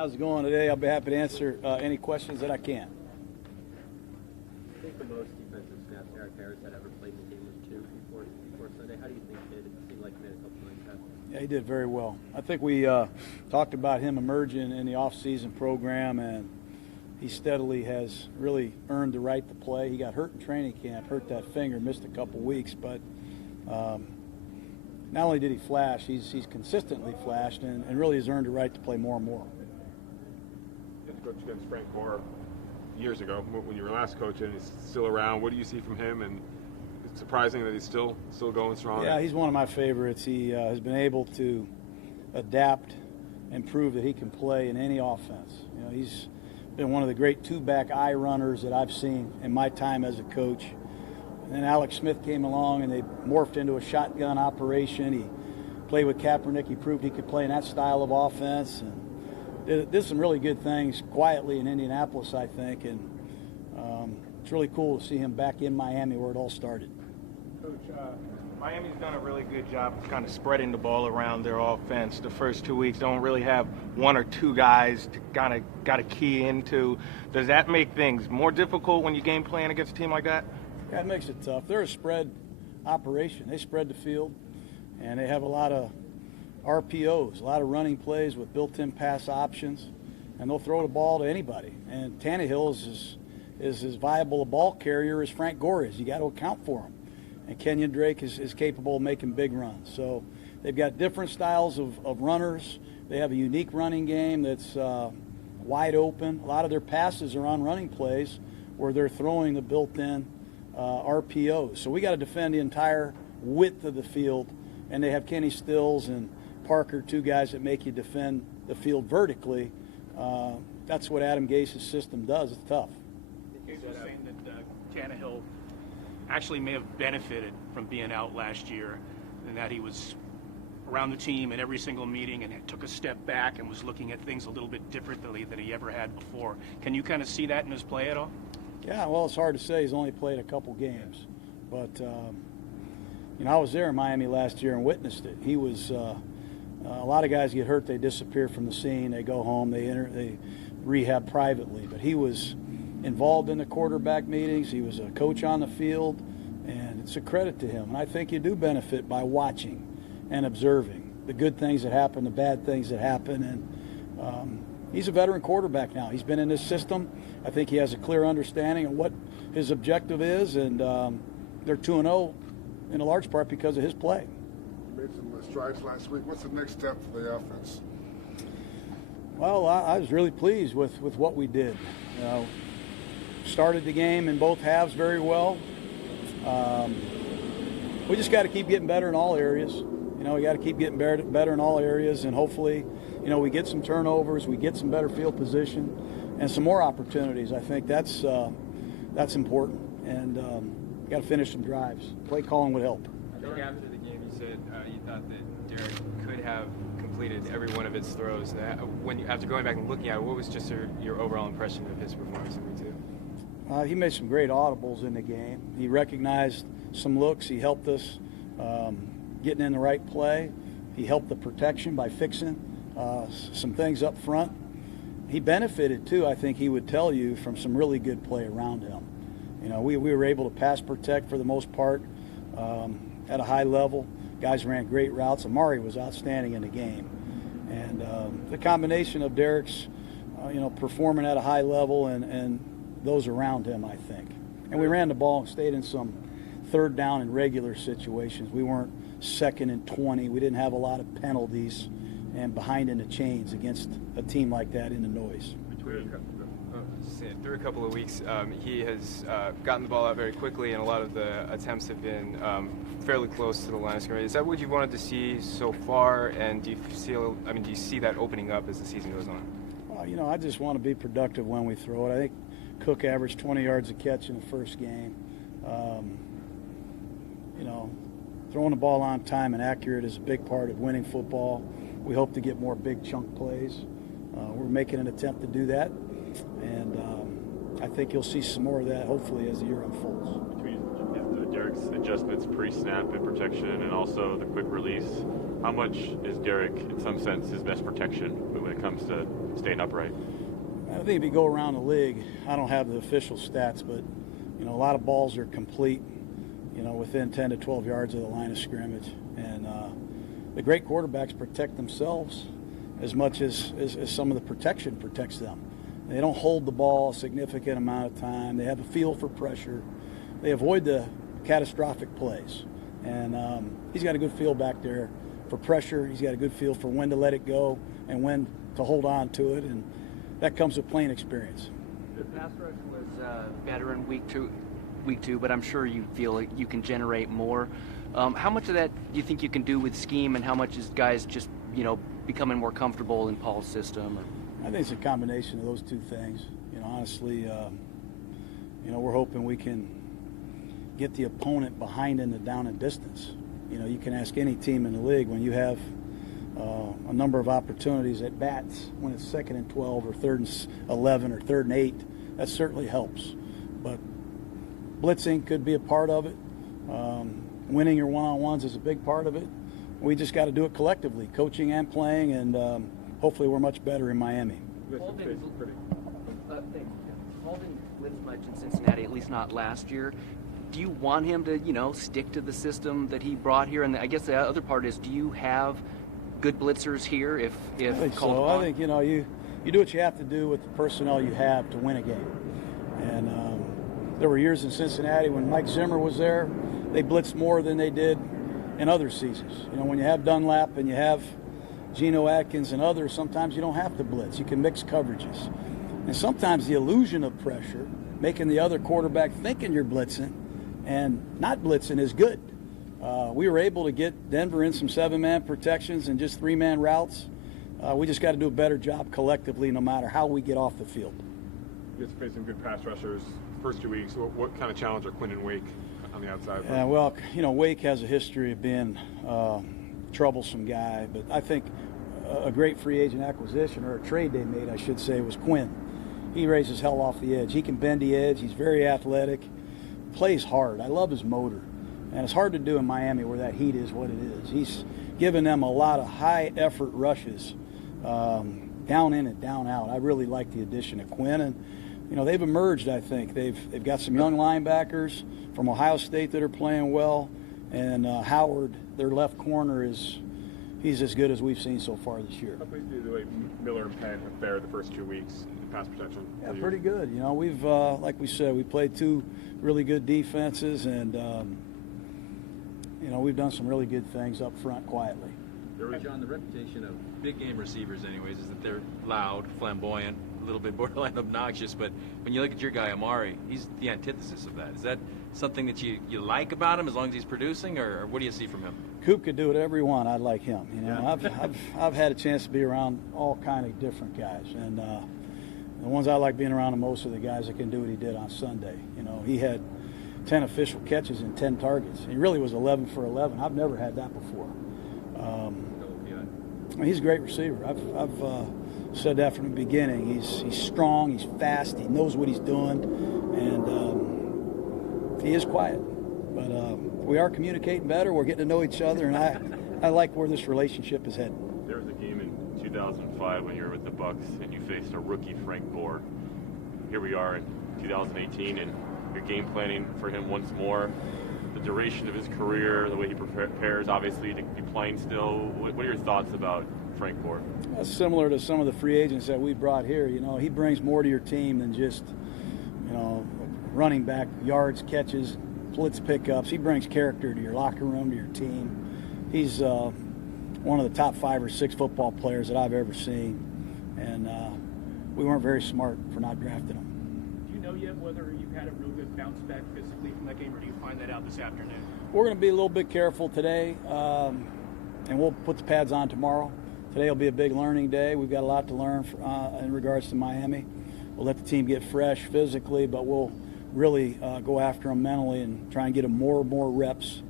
How's it going today? I'll be happy to answer any questions that I can. I think the most defensive snaps Derek Carr had ever played in the game was 2 before Sunday. How do you think he did? It seemed like he made a couple nice passes. Yeah, he did very well. I think we talked about him emerging in the off-season program, and he steadily has really earned the right to play. He got hurt in training camp, hurt that finger, missed a couple weeks, but not only did he flash, he's consistently flashed and really has earned the right to play more and more. You had to coach against Frank Gore years ago when you were last coaching, and he's still around. What do you see from him? And it's surprising that he's still going strong. Yeah, he's one of my favorites. He has been able to adapt and prove that he can play in any offense. You know, he's been one of the great two-back eye runners that I've seen in my time as a coach. And then Alex Smith came along, and they morphed into a shotgun operation. He played with Kaepernick. He proved he could play in that style of offense. And did some really good things quietly in Indianapolis, I think. And it's really cool to see him back in Miami where it all started. Coach, Miami's done a really good job of kind of spreading the ball around their offense. The first 2 weeks don't really have one or two guys to kind of got to key into. Does that make things more difficult when you game plan against a team like that? Yeah, it makes it tough. They're a spread operation. They spread the field, and they have a lot of RPOs, a lot of running plays with built-in pass options, and they'll throw the ball to anybody. And Tannehill is as viable a ball carrier as Frank Gore is. You got to account for him. And Kenyon Drake is capable of making big runs. So they've got different styles of runners. They have a unique running game that's wide open. A lot of their passes are on running plays where they're throwing the built-in RPOs. So we got to defend the entire width of the field, and they have Kenny Stills and Parker, two guys that make you defend the field vertically. That's what Adam Gase's system does. It's tough. Gase was saying that Tannehill actually may have benefited from being out last year, and that he was around the team in every single meeting and took a step back and was looking at things a little bit differently than he ever had before. Can you kind of see that in his play at all? Yeah, well, it's hard to say. He's only played a couple games. But, you know, I was there in Miami last year and witnessed it. He was a lot of guys get hurt, they disappear from the scene, they go home, they rehab privately. But he was involved in the quarterback meetings. He was a coach on the field, and it's a credit to him. And I think you do benefit by watching and observing the good things that happen, the bad things that happen. And he's a veteran quarterback now. He's been in this system. I think he has a clear understanding of what his objective is, and they're 2-0 in a large part because of his play. You made some strides last week. What's the next step for the offense? Well, I was really pleased with what we did. You know, started the game in both halves very well. We just got to keep getting better in all areas. You know, we got to keep getting better in all areas, and hopefully, you know, we get some turnovers, we get some better field position, and some more opportunities. I think that's important, and got to finish some drives. Play calling would help. I think after the game, you said you thought that Derek could have completed every one of his throws. After going back and looking at it, what was just your overall impression of his performance in week 2? He made some great audibles in the game. He recognized some looks. He helped us getting in the right play. He helped the protection by fixing some things up front. He benefited, too, I think he would tell you, from some really good play around him. You know, we were able to pass protect for the most part at a high level. Guys ran great routes. Amari was outstanding in the game. And the combination of Derek's, performing at a high level and those around him, I think. And we ran the ball and stayed in some third down and regular situations. We weren't 2nd and 20. We didn't have a lot of penalties and behind in the chains against a team like that in the noise. Through a couple of weeks, he has gotten the ball out very quickly, and a lot of the attempts have been fairly close to the line of scrimmage. Is that what you wanted to see so far? And do you see that opening up as the season goes on? Well, I just want to be productive when we throw it. I think Cook averaged 20 yards a catch in the first game. Throwing the ball on time and accurate is a big part of winning football. We hope to get more big chunk plays. We're making an attempt to do that, and I think you'll see some more of that hopefully as the year unfolds. Between Derek's adjustments pre-snap and protection and also the quick release, how much is Derek, in some sense, his best protection when it comes to staying upright? I think if you go around the league, I don't have the official stats, but a lot of balls are complete, within 10 to 12 yards of the line of scrimmage. And the great quarterbacks protect themselves as much as some of the protection protects them. They don't hold the ball a significant amount of time. They have a feel for pressure. They avoid the catastrophic plays. And he's got a good feel back there for pressure. He's got a good feel for when to let it go and when to hold on to it. And that comes with playing experience. The pass rush was better in week two, but I'm sure you feel like you can generate more. How much of that do you think you can do with scheme, and how much is guys just, becoming more comfortable in Paul's system? I think it's a combination of those two things. Honestly, we're hoping we can get the opponent behind in the down and distance. You can ask any team in the league when you have a number of opportunities at bats when it's 2nd and 12 or 3rd and 11 or 3rd and 8. That certainly helps. But blitzing could be a part of it. Winning your one-on-ones is a big part of it. We just got to do it collectively, coaching and playing, and hopefully we're much better in Miami. Paul didn't blitz much in Cincinnati, at least not last year. Do you want him to, stick to the system that he brought here? And I guess the other part is, do you have good blitzers here if I think called so. upon? I think, you do what you have to do with the personnel you have to win a game. And there were years in Cincinnati when Mike Zimmer was there, they blitzed more than they did in other seasons. When you have Dunlap and you have Geno Atkins and others, sometimes you don't have to blitz. You can mix coverages. And sometimes the illusion of pressure, making the other quarterback thinking you're blitzing and not blitzing, is good. We were able to get Denver in some 7-man protections and just 3-man routes. We just got to do a better job collectively no matter how we get off the field. You guys faced some good pass rushers first 2 weeks. What kind of challenge are Quinn and Wake on the outside? Well, Wake has a history of being a troublesome guy, but I think a great free agent acquisition, or a trade they made, I should say, was Quinn. He raises hell off the edge. He can bend the edge. He's very athletic, plays hard. I love his motor. And it's hard to do in Miami where that heat is what it is. He's given them a lot of high-effort rushes, down in and down out. I really like the addition of Quinn. And, they've emerged, I think. They've got some young linebackers from Ohio State that are playing well. And Howard, their left corner, he's as good as we've seen so far this year. How pleased do you the way Miller and Penn have fared the first 2 weeks in pass protection? Yeah, pretty good. We've, like we said, we played 2 really good defenses, and we've done some really good things up front quietly. John, the reputation of big game receivers anyways is that they're loud, flamboyant, a little bit borderline obnoxious, but when you look at your guy, Amari, he's the antithesis of that. Is that something that you like about him as long as he's producing, or what do you see from him? Coop could do whatever he wants. I'd like him. I've had a chance to be around all kind of different guys, and the ones I like being around the most are the guys that can do what he did on Sunday. He had 10 official catches and 10 targets. He really was 11 for 11. I've never had that before. He's a great receiver. I've said that from the beginning. He's strong, he's fast, he knows what he's doing, and he is quiet. But we are communicating better. We're getting to know each other, and I like where this relationship is headed. There was a game in 2005 when you were with the Bucks and you faced a rookie Frank Gore. Here we are in 2018, and you're game planning for him once more. The duration of his career, the way he prepares, obviously, to be playing still. What are your thoughts about Frank Gore? That's similar to some of the free agents that we brought here. He brings more to your team than just, running back yards, catches, blitz pickups. He brings character to your locker room, to your team. He's one of the top 5 or 6 football players that I've ever seen, and we weren't very smart for not drafting him. Do you know yet whether you've had a real good bounce back physically from that game, or do you find that out this afternoon? We're going to be a little bit careful today, and we'll put the pads on tomorrow. Today will be a big learning day. We've got a lot to learn in regards to Miami. We'll let the team get fresh physically, but we'll really go after them mentally and try and get them more and more reps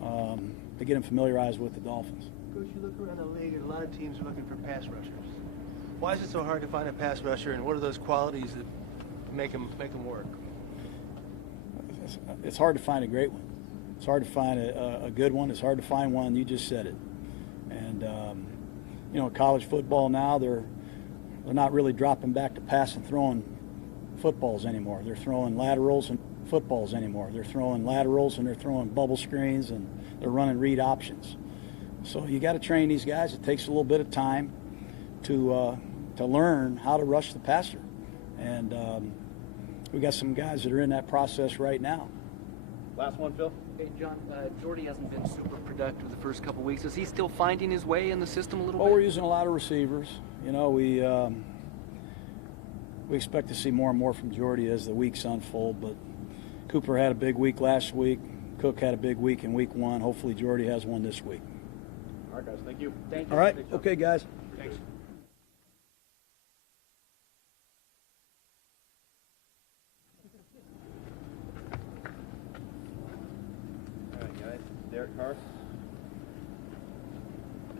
to get them familiarized with the Dolphins. Coach, you look around the league and a lot of teams are looking for pass rushers. Why is it so hard to find a pass rusher, and what are those qualities that make them work? It's hard to find a great one. It's hard to find a good one. It's hard to find one. You just said it. And college football now, they're they're not really dropping back to pass and throwing footballs anymore. They're throwing laterals and footballs anymore. They're throwing laterals and they're throwing bubble screens and they're running read options. So you got to train these guys. It takes a little bit of time to learn how to rush the passer, and we got some guys that are in that process right now. Last one, Phil. Hey, John, Jordy hasn't been super productive the first couple weeks. Is he still finding his way in the system a little bit? Well, we're using a lot of receivers. You know, we expect to see more and more from Jordy as the weeks unfold, but Cooper had a big week last week. Cook had a big week in week 1. Hopefully Jordy has one this week. All right, guys. Thank you. Thank you. All right. Okay, guys. Thanks. All right, guys. Derek Carr.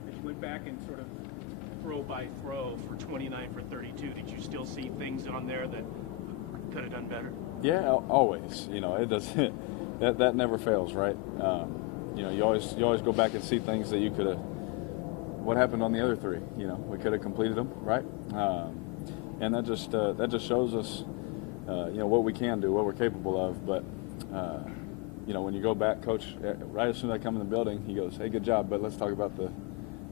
As you went back and sort of throw by throw for 29 for 32, did you still see things on there that could have done better? Yeah, always. You know, it does. that never fails, right? You know, you always go back and see things that you could have. What happened on the other 3? You know, we could have completed them, right? And that just shows us, you know, what we can do, what we're capable of. But you know, when you go back, Coach, right as soon as I come in the building, he goes, "Hey, good job, but let's talk about the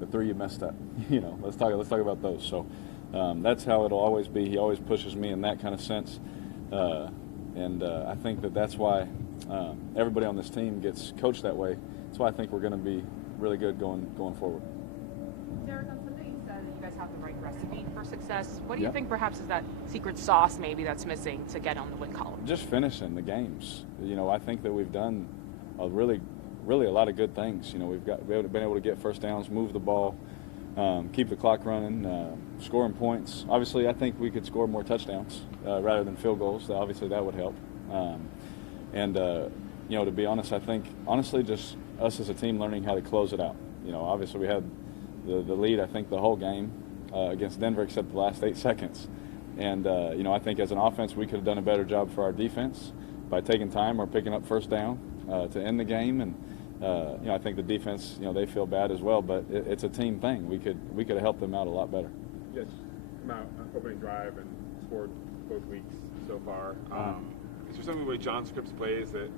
3 you messed up." You know, let's talk about those. So that's how it'll always be. He always pushes me in that kind of sense, and I think that's why everybody on this team gets coached that way. That's why I think we're going to be really good going forward. Derek, on Sunday you said that you guys have the right recipe for success. What do you think perhaps is that secret sauce maybe that's missing to get on the win column? Just finishing the games. You know, I think that we've done a really a lot of good things. You know, we've been able to get first downs, move the ball, keep the clock running, scoring points. Obviously, I think we could score more touchdowns rather than field goals. Obviously, that would help. You know, to be honest, I think honestly just us as a team learning how to close it out. You know, obviously we had the lead, I think, the whole game against Denver except the last 8 seconds. And, you know, I think as an offense we could have done a better job for our defense by taking time or picking up first down to end the game. And, you know, I think the defense, you know, they feel bad as well, but it's a team thing. We could have helped them out a lot better. Yes, come out opening drive and scored both weeks so far. Is there something the way John scripts plays that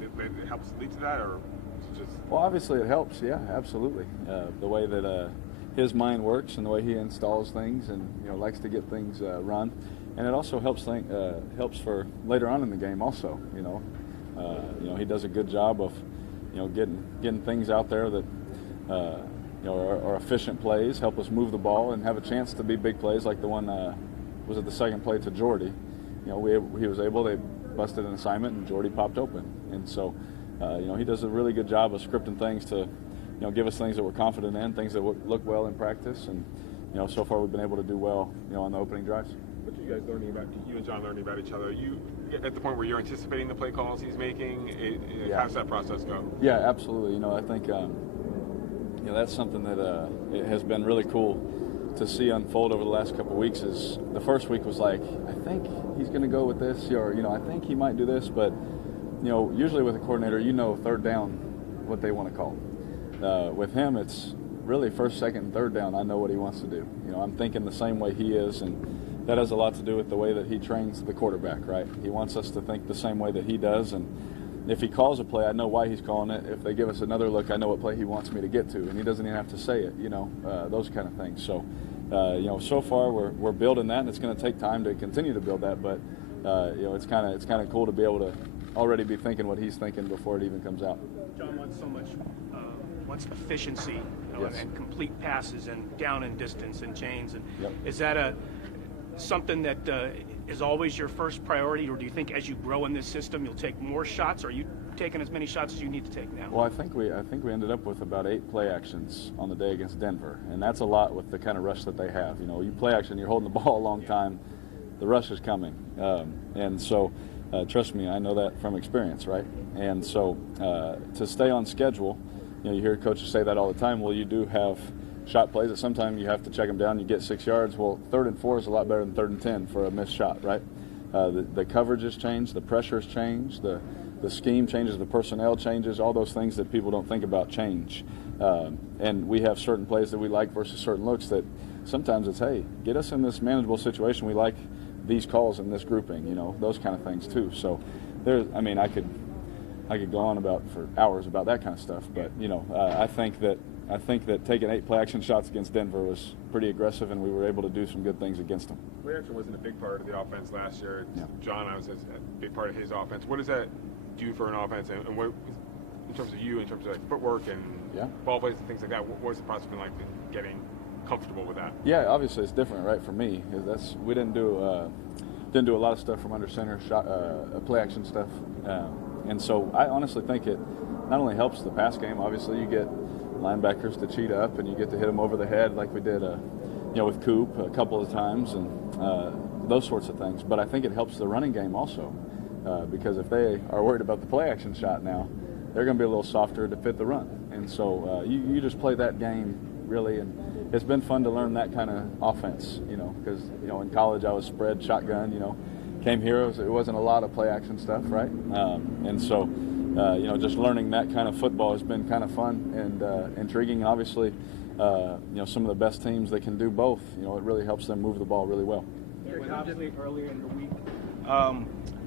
it helps lead to that, or is it just? Well, obviously it helps. Yeah, absolutely. The way that his mind works and the way he installs things, and you know, likes to get things run, and it also helps for later on in the game. Also, you know, he does a good job of, you know, getting things out there that you know are efficient plays, help us move the ball and have a chance to be big plays like the one was it the second play to Jordy. You know, he was able. They busted an assignment and Jordy popped open, and so you know, he does a really good job of scripting things to, you know, give us things that we're confident in, things that look well in practice, and you know, so far we've been able to do well, you know, on the opening drives. What are you guys learning about? You and John learning about each other. Are you at the point where you're anticipating the play calls he's making? How does that process go? Yeah, absolutely. You know, I think you know, that's something that it has been really cool to see unfold over the last couple of weeks. Is the first week was like, I think he's going to go with this, or you know, I think he might do this, but you know, usually with a coordinator, you know, third down what they want to call. With him, it's really first, second, and third down. I know what he wants to do. You know, I'm thinking the same way he is, and that has a lot to do with the way that he trains the quarterback, right? He wants us to think the same way that he does, and if he calls a play, I know why he's calling it. If they give us another look, I know what play he wants me to get to, and he doesn't even have to say it, you know, those kind of things. So, you know, so far we're building that, and it's going to take time to continue to build that, but you know, it's kind of cool to be able to already be thinking what he's thinking before it even comes out. John wants so much, wants efficiency, you know, Yes. and complete passes and down and distance and chains. And Yep. is that something that is always your first priority, or do you think as you grow in this system you'll take more shots? Or are you taking as many shots as you need to take now? Well, I think we ended up with about 8 play actions on the day against Denver, and that's a lot with the kind of rush that they have. You know, you play action, you're holding the ball a long time, the rush is coming, and so. Trust me, I know that from experience, right? And so to stay on schedule, you know, you hear coaches say that all the time. Well, you do have shot plays that sometimes you have to check them down. You get 6 yards. Well, 3rd and 4 is a lot better than 3rd and 10 for a missed shot, right? The coverage has changed, the pressure has changed, the scheme changes, the personnel changes. All those things that people don't think about change. And we have certain plays that we like versus certain looks that sometimes it's, hey, get us in this manageable situation. We like these calls in this grouping, you know, those kind of things too. So I mean, I could go on for hours about that kind of stuff, but you know, I think that taking 8 play action shots against Denver was pretty aggressive, and we were able to do some good things against them. Play action wasn't a big part of the offense last year. Yeah. John, I was a big part of his offense. What does that do for an offense, and what, in terms of you, in terms of like footwork and ball plays and things like that? What's the process been like getting comfortable with that? Yeah, obviously it's different, right? For me, because we didn't do a lot of stuff from under center, play action stuff, and so I honestly think it not only helps the pass game. Obviously, you get linebackers to cheat up, and you get to hit them over the head like we did, with Coop a couple of times, and those sorts of things. But I think it helps the running game also, because if they are worried about the play action shot now, they're going to be a little softer to fit the run. And so you just play that game really, and it's been fun to learn that kind of offense, because in college I was spread shotgun, came here, it wasn't a lot of play action stuff, right? And so just learning that kind of football has been kind of fun and intriguing. And obviously, some of the best teams that can do both, it really helps them move the ball really well. It was obviously earlier in the week.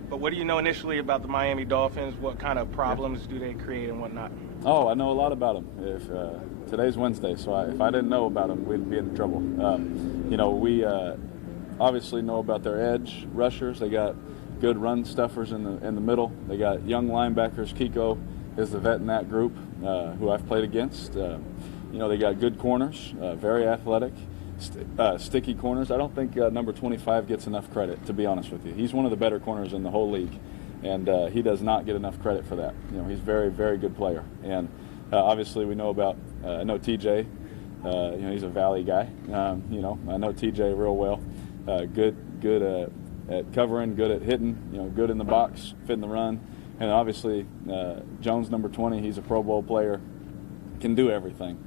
But what do you know initially about the Miami Dolphins? What kind of problems do they create and whatnot? Oh, I know a lot about them. If today's Wednesday, so if I didn't know about them, we'd be in trouble. We obviously know about their edge rushers. They got good run stuffers in the middle. They got young linebackers. Kiko is the vet in that group, who I've played against. They got good corners, very athletic, sticky corners. I don't think number 25 gets enough credit, to be honest with you. He's one of the better corners in the whole league, and he does not get enough credit for that. He's a very, very good player. And obviously we know about, I know TJ, he's a Valley guy. I know TJ real well. Good at covering, good at hitting, good in the box, fitting the run. And obviously Jones, number 20, he's a Pro Bowl player, can do everything.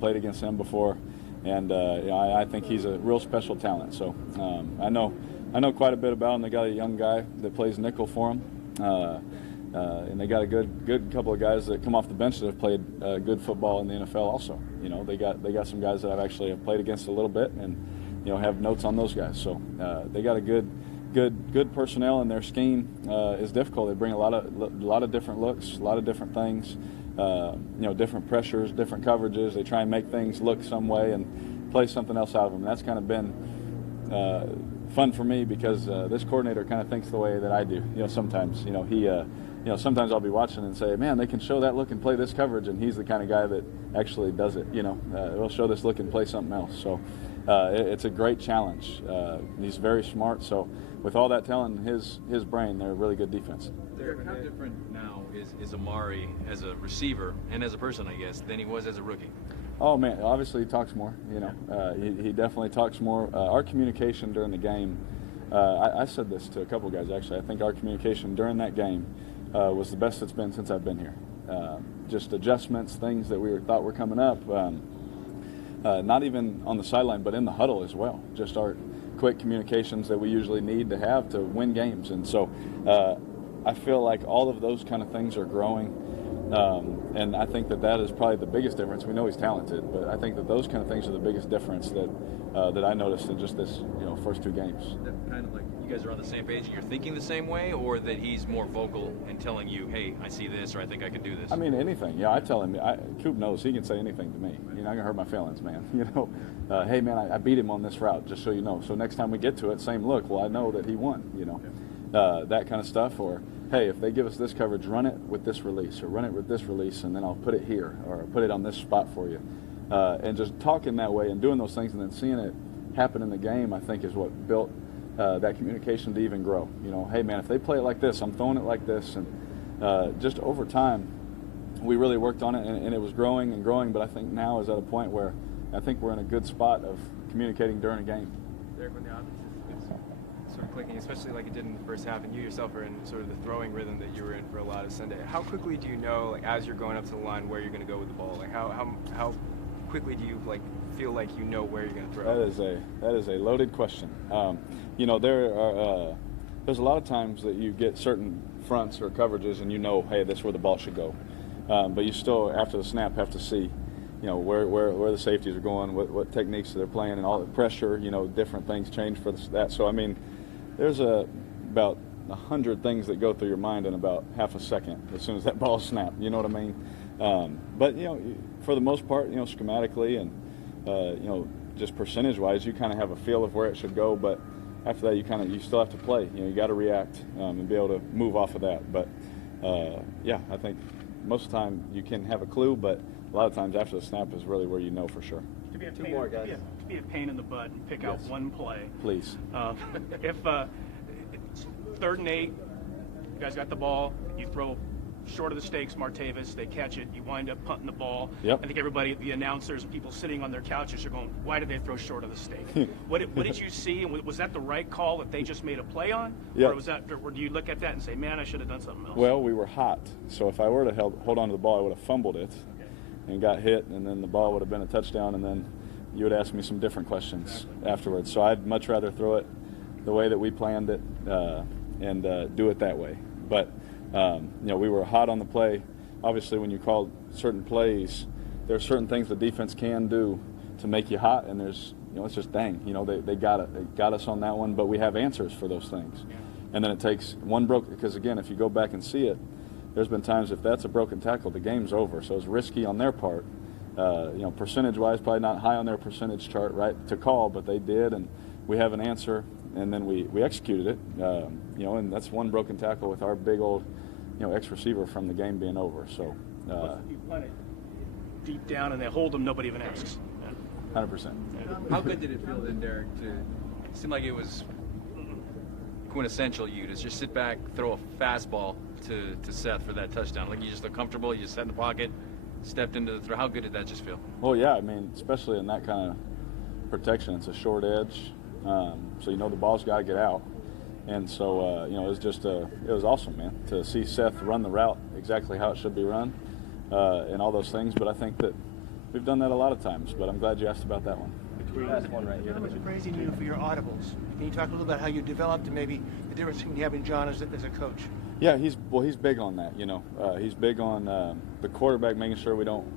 Played against him before, and I think he's a real special talent. So I know quite a bit about him. They got a young guy that plays nickel for him, and they got a good couple of guys that come off the bench that have played good football in the NFL also. They got some guys that I've actually have played against a little bit, and have notes on those guys. So they got a good personnel, and their scheme is difficult. They bring a lot of different looks, a lot of different things. Different pressures, different coverages. They try and make things look some way and play something else out of them. That's kind of been fun for me, because this coordinator kind of thinks the way that I do. Sometimes, sometimes I'll be watching and say, man, they can show that look and play this coverage, and he's the kind of guy that actually does it. They'll show this look and play something else. So it's a great challenge. He's very smart. So with all that talent in his brain, they're a really good defense. Derek, how different now is Amari as a receiver and as a person, I guess, than he was as a rookie? Oh man, obviously he talks more. He definitely talks more. Our communication during the game, I said this to a couple guys actually. I think our communication during that game was the best it's been since I've been here. Just adjustments, things that we thought were coming up. Not even on the sideline, but in the huddle as well. Just our quick communications that we usually need to have to win games. And so I feel like all of those kind of things are growing. And I think that is probably the biggest difference. We know he's talented, but I think that those kind of things are the biggest difference that I noticed in just this first 2 games. That kind of like you guys are on the same page and you're thinking the same way, or that he's more vocal and telling you, hey, I see this, or I think I can do this? I mean, anything. Yeah, I tell him. Coop knows he can say anything to me. You're not going to hurt my feelings, man. Hey, man, I beat him on this route, just so you know. So next time we get to it, same look. Well, I know that he won, that kind of stuff. Or, hey, if they give us this coverage, run it with this release, or run it with this release, and then I'll put it here, or put it on this spot for you. And just talking that way and doing those things and then seeing it happen in the game, I think is what built that communication to even grow. Hey, man, if they play it like this, I'm throwing it like this. And just over time, we really worked on it, and it was growing and growing, but I think now is at a point where I think we're in a good spot of communicating during a game. Derek, when the offense is sort of clicking, especially like it did in the first half, and you yourself are in sort of the throwing rhythm that you were in for a lot of Sunday, how quickly do you know, like, as you're going up to the line, where you're going to go with the ball? Like, how quickly do you feel like you know where you're going to throw? That is a loaded question. There's a lot of times that you get certain fronts or coverages and hey, that's where the ball should go. But you still, after the snap, have to see. where the safeties are going, what techniques they're playing, and all the pressure, different things change for that. So, I mean, there's about 100 things that go through your mind in about half a second as soon as that ball snapped, you know what I mean? But, for the most part, schematically and, just percentage-wise, you kind of have a feel of where it should go, but after that, you still have to play. You got to react and be able to move off of that. But, I think most of the time you can have a clue, but a lot of times after the snap is really where you know for sure. To be a Two pain, more, guys. To be a pain in the butt and pick out one play. Please. If it's 3rd and 8, you guys got the ball, you throw short of the stakes, Martavis, they catch it, you wind up punting the ball. Yep. I think everybody, the announcers and people sitting on their couches are going, why did they throw short of the stake? What did you see, and was that the right call that they just made a play on? Yep. Or do you look at that and say, man, I should have done something else? Well, we were hot, so if I were to hold on to the ball, I would have fumbled it and got hit, and then the ball would have been a touchdown, and then you would ask me some different questions afterwards. So I'd much rather throw it the way that we planned it and do it that way. But, we were hot on the play. Obviously, when you call certain plays, there are certain things the defense can do to make you hot, and there's, it's just dang, they got us on that one, but we have answers for those things. And then it takes one because again, if you go back and see it, there's been times if that's a broken tackle, the game's over. So it's risky on their part. Percentage-wise, probably not high on their percentage chart, right, to call, but they did, and we have an answer, and then we executed it. And that's one broken tackle with our big old, ex-receiver from the game being over. So. You punt it deep down and they hold them, nobody even asks. 100%. How good did it feel then, Derek? It seemed like it was quintessential you to just sit back, throw a fastball to Seth for that touchdown. Like you just looked comfortable, you just sat in the pocket, stepped into the throw. How good did that just feel? Well, yeah, I mean, especially in that kind of protection, it's a short edge, so the ball's got to get out. And so, it was it was awesome, man, to see Seth run the route exactly how it should be run and all those things. But I think that we've done that a lot of times, but I'm glad you asked about that one. Last one right here. I was praising you for your audibles. Can you talk a little about how you developed and maybe the difference between having Jon as a coach? Yeah, he's big on that. He's big on the quarterback making sure we don't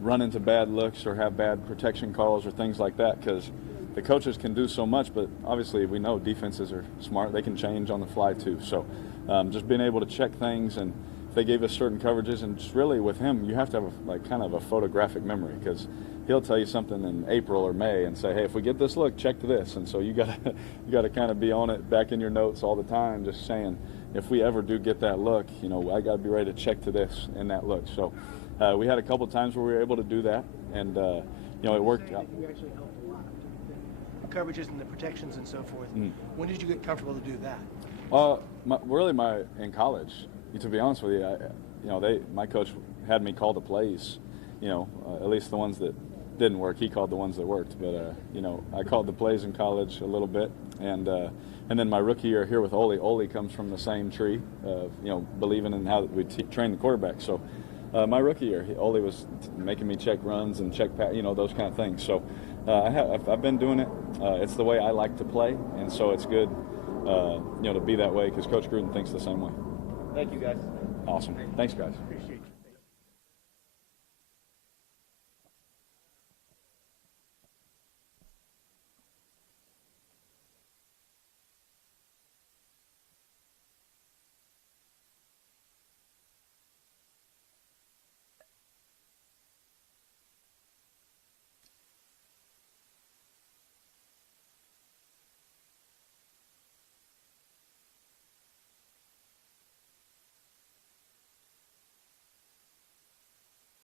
run into bad looks or have bad protection calls or things like that, because the coaches can do so much, but obviously we know defenses are smart. They can change on the fly too. So just being able to check things, and if they gave us certain coverages, and just really with him, you have to have kind of a photographic memory, because he'll tell you something in April or May and say, hey, if we get this look, check to this. And so you gotta kind of be on it back in your notes all the time, just saying, if we ever do get that look, I got to be ready to check to this in that look. So we had a couple of times where we were able to do that, and it worked out. You actually helped a lot. The coverages and the protections and so forth. When did you get comfortable to do that? In college, to be honest with you, my coach had me call the plays. At least the ones that didn't work, he called the ones that worked. But I called the plays in college a little bit, and then my rookie year here with Ole. Ole comes from the same tree of believing in how we train the quarterback. So my rookie year, Ole was making me check runs and check those kind of things. So I've been doing it. It's the way I like to play, and so it's good to be that way, because Coach Gruden thinks the same way. Thank you, guys. Awesome. Thanks, guys. Appreciate